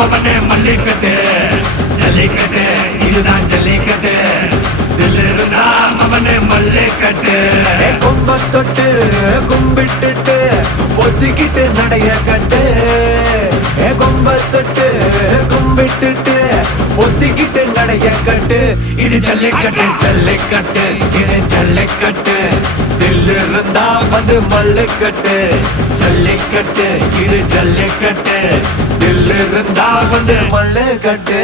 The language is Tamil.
மவனே மல்லிக்கட்டு ஜல்லிக்கட்டு இதுதான் ஜல்லிக்கட்டு தில்லு இருந்தா மவனே மல்லிக்கட்டு கொம்ப தொட்டு கும்பிட்டுட்டு ஒத்திக்கிட்டு நடைய கட்டு கொம்ப தொட்டு கும்பிட்டுட்டு ஒத்திக்கிட்டு நடைய கட்டு இது ஜல்லிக்கட்டு ஜல்லிக்கட்டு இது ஜல்லிக்கட்டு தில்லு இருந்தா வந்து மல்லுக்கட்டு ஜல்லிக்கட்டு இது ஜல்லிக்கட்டு தில்லு இருந்தா வந்து மல்லுக்கட்டு